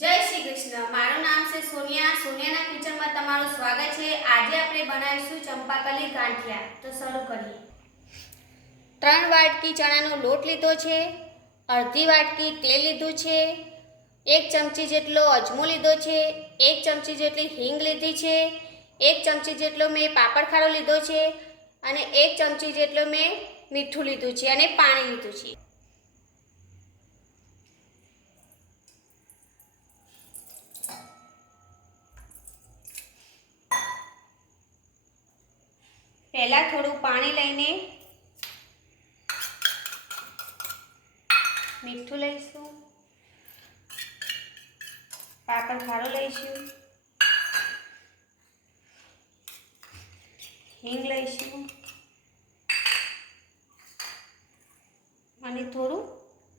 જય શ્રી કૃષ્ણ। મારું નામ છે સોનિયા। સોનિયાના કિચનમાં તમારું સ્વાગત છે। આજે આપણે બનાવીશું ચંપાકલી ગાંઠિયા। તો શરૂ કરીએ। 3 વાટકી ચણાનો લોટ લીધો છે, અડધી વાટકી તેલ લીધું છે, 1 ચમચી જેટલો અજમો લીધો છે, 1 ચમચી જેટલી હિંગ લીધી છે, 1 ચમચી જેટલો મેં પાપડ ખારો લીધો છે અને 1 ચમચી જેટલો મેં મીઠું લીધું છે અને પાણી લીધું છે। પહેલા થોડું પાણી લઈને મીઠું લઈશું, પાપડ ખારો લઈશું, હિંગ લઈશું અને થોડું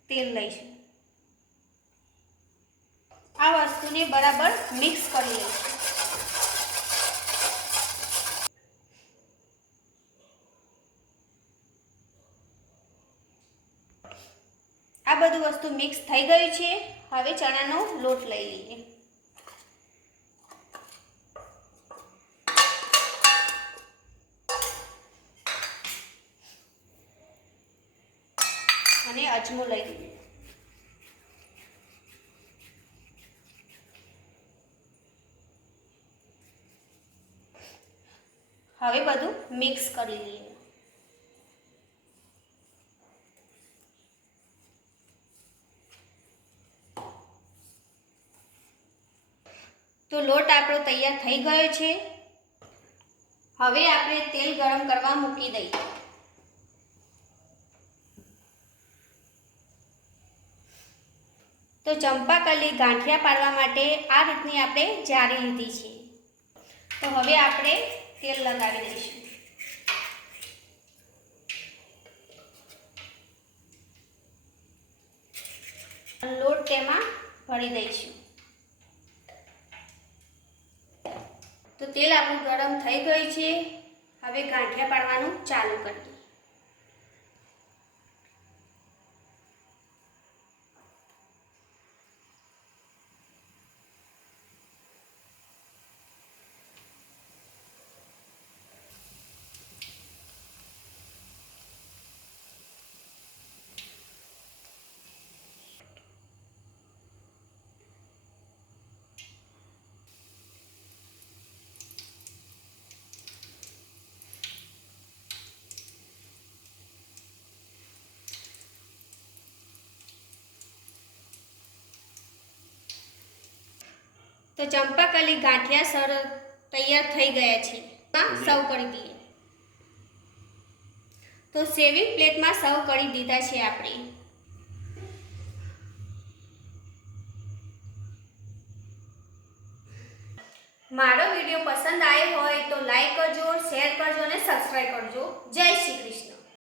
તેલ લઈશું। આ વસ્તુને બરાબર મિક્સ કરી લઈશું। આ બધું વસ્તુ મિક્સ થઈ ગયું છે। હવે ચણાનો લોટ લઈ લઈએ। અને અજમો લઈ લઈએ। હવે બધું મિક્સ કરી લઈએ। તો લોટ આપણો તૈયાર થઈ ગયો છે। હવે આપણે તેલ ગરમ કરવા મૂકી દઈએ। તો ચંપાકલી ગાંઠિયા પાડવા માટે આ રીતની આપણે જાળી લીધી છે। તો હવે આપણે તેલ લગાવી દઈશું। લોટ તેમાં ભરી દઈશું। તો તેલ આપણું ગરમ થઈ ગયું છે। હવે ગાંઠિયા પાડવાનું ચાલુ કરીએ। તો ચંપાકલી ગાંઠિયા તૈયાર થઈ ગયા છે। સર્વ કરી દઈએ। તો સેવિંગ પ્લેટમાં સર્વ કરી દીધા છે આપણે। મારો વિડીયો પસંદ આવ્યો હોય તો લાઈક કરજો, શેર કરજો અને સબસ્ક્રાઈબ કરજો। જય શ્રી કૃષ્ણ।